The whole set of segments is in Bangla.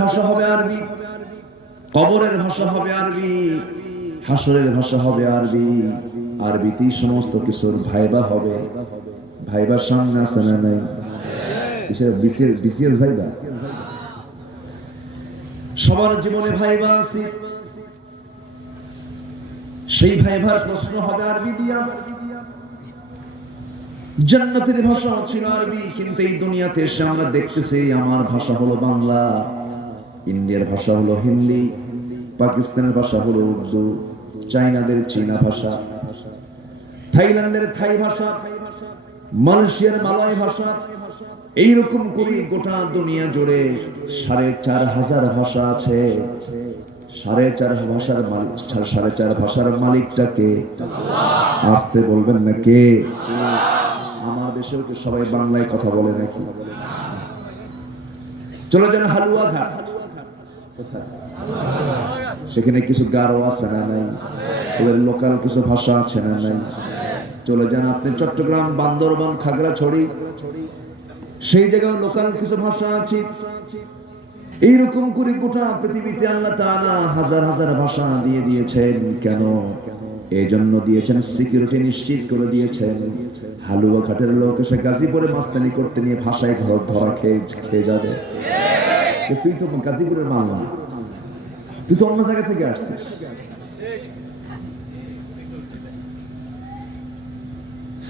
ভাষা হবে আরবি, কবরের ভাষা হবে আরবি, হাসরের ভাষা হবে আরবি। আরবিতেই সমস্ত কিছুর ভাইবা হবে। ভাইবার সামনে আছে না নাই? কিসের বিসিএস ভাইবা? সবার জীবনে ভাইবা আছে। সেই ভাইবার প্রশ্ন হবে আরবি দিয়া। জান্নাতের ভাষা ছিল আরবি, কিন্তু এই দুনিয়াতে এসে আমরা দেখতেছি আমার ভাষা হলো বাংলা, ইন্ডিয়ার ভাষা হলো হিন্দি, পাকিস্তানের ভাষা হলো উর্দু, চাইনাদের চীনা ভাষা, থাইল্যান্ডের থাই ভাষা, মালয়েশিয়ার মালয় ভাষা। এইরকম করে গোটা দুনিয়া জুড়ে 4,500 ভাষা আছে। 4,500 ভাষার মালিক, 4,500 ভাষার মালিকটাকে আসতে বলবেন না কে? আমার দেশেও কি সবাই বাংলায় কথা বলে নাকি? চলে যান হালুয়া ঘাট, সেখানে কিছু গারো আছে না নাই? ওদের লোকাল কিছু ভাষা আছে না নাই? চলে যান আপনি চট্টগ্রাম, বান্দরবান, খাগড়াছড়ি, সেই জায়গায় লোকাল কিছু ভাষা আছে। এইরকম করে গোটা পৃথিবীতে আল্লাহ তাআলা হাজার হাজার ভাষা দিয়ে দিয়েছেন। কেন? এই জন্য দিয়েছেন, সিকিউরিটি নিশ্চিত করে দিয়েছেন। হালুয়া ঘাটের লোক এসে গাজীপুরে মাস্তানি করতে নিয়ে ভাষায় ঘর ধরা খেয়ে যাবে। তুই তো গাজীপুরের মামলা, তুই তো অন্য জায়গা থেকে আসছিস।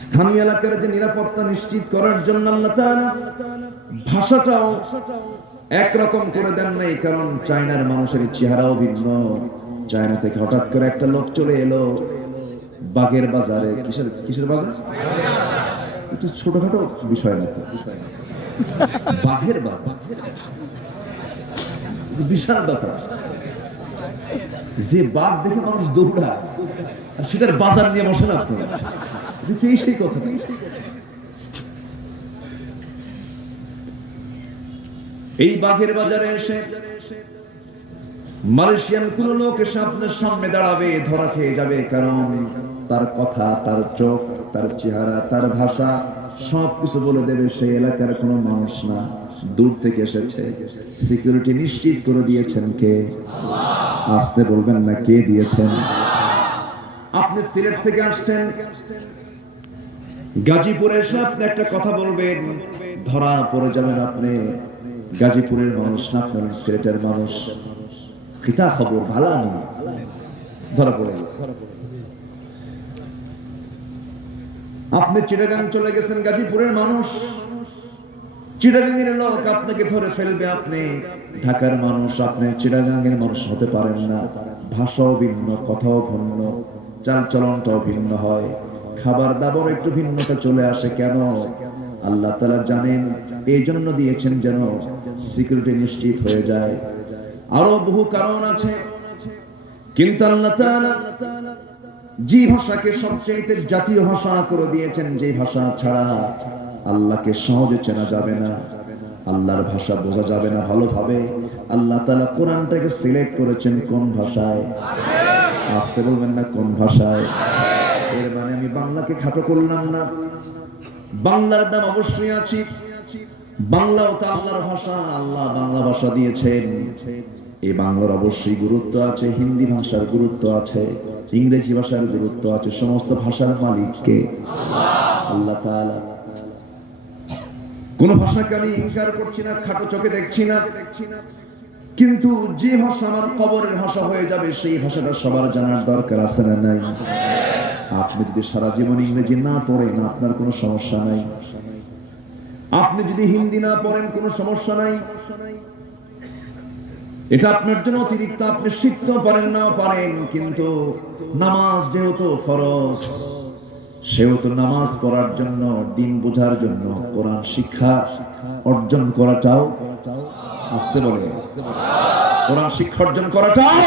স্থানীয় এলাকার যে নিরাপত্তা নিশ্চিত করার জন্য আল্লাহ তাআলা ভাষাটাও একরকম করে দেন নাই। কারণ চায়নার মানুষের চেহারাও ভিন্ন। চায়না থেকে হঠাৎ করে একটা লোক চলে এলো বাগের বাজারে। কিসের বাজার? একটু ছোটখাটো বিষয় না তো, বাঘের বাজার বিশাল ব্যাপার। যে বাঘ দেখে মানুষ দৌড়ায়, আর সেটার বাজার নিয়ে বসে না আপনি, দেখি সেই কথা। এই বাঘের বাজারে এসে মালয়েশিয়ান কোন লোক এসে আপনার সামনে দাঁড়াবে, ধরা খেয়ে যাবে। কারণ তার কথা, তার চোখ, তার চেহারা, তার ভাষা সবকিছু বলে দেবে সেই এলাকার কোনো মানুষ না, দূর থেকে এসেছে। সিকিউরিটি নিশ্চিত করে দিয়েছেন কে? আসতে বলবেন না কে দিয়েছেন? আপনি সিলেট থেকে আসছেন, গাজীপুরে এসে আপনি একটা কথা বলবেন, ধরা পড়ে যাবেন। আপনি গাজীপুরের মানুষ না, আপনার সিলেটের মানুষ। কিতা খবর, ভালো নেই, ধরা পড়ে গেছে। আপনি চিটাগাং চলে গেছেন, গাজীপুরের মানুষ, চিটাগাংয়ের লোক আপনাকে ধরে ফেলবে। আপনি ঢাকার মানুষ, আপনি চিটাগাংয়ের মানুষ হতে পারেন না। ভাষাও ভিন্ন, কথাও ভিন্ন, চালচলনটাও ভিন্ন হয়, খাবার দাবার একটু ভিন্নতা চলে আসে। কেন? আল্লাহ তাআলা জানেন, এই জন্য দিয়েছেন যেন সিকিউরিটি নিশ্চিত হয়ে যায়। আরো বহু কারণ আছে, কিন্তু আল্লাহ তাআলা যে ভাষাকে সবচেয়ে জাতীয় ভাষা করে দিয়েছেন, যে ভাষা ছাড়া আল্লাহকে সহজে চেনা যাবে না, আল্লাহর ভাষা বোঝা যাবে না ভালোভাবে, আল্লাহ তাআলা কোরআনটাকে সিলেক্ট করেছেন কোন ভাষায়? আসতে বলবেন না কোন ভাষায়? এর মানে আমি বাংলাকে খাটো করলাম না। বাংলার দাম অবশ্যই আছে, বাংলাও তো আল্লাহর ভাষা, আল্লাহ বাংলা ভাষা দিয়েছেন। এই বাংলার অবশ্যই গুরুত্ব আছে, হিন্দি ভাষার গুরুত্ব আছে, ইংরেজি ভাষার গুরুত্ব আছে। সমস্ত ভাষার মালিককে আল্লাহ তাআলা। কোন ভাষাকে আমি ইনকার করছি না, খাটো চোখে দেখছি না, কিন্তু যে ভাষা আমার কবরের ভাষা হয়ে যাবে, সেই ভাষাটা সবার জানার দরকার আছে না নাই? আপনি যদি সারা জীবন ইংরেজি না পড়েন, আপনার কোনো সমস্যা নাই। আপনি যদি হিন্দি না পড়েন, কোনো সমস্যা নাই। এটা আপনার জন্য অতিরিক্ত, আপনি শিখতেও পারেন না পারেন। কিন্তু নামাজ যেহেতু ফরজ, সেহেতু নামাজ পড়ার জন্য, দিন বোঝার জন্য কোরআন শিক্ষা অর্জন করাটাও, আসতে বলে, কোরআন শিক্ষা অর্জন করাটাও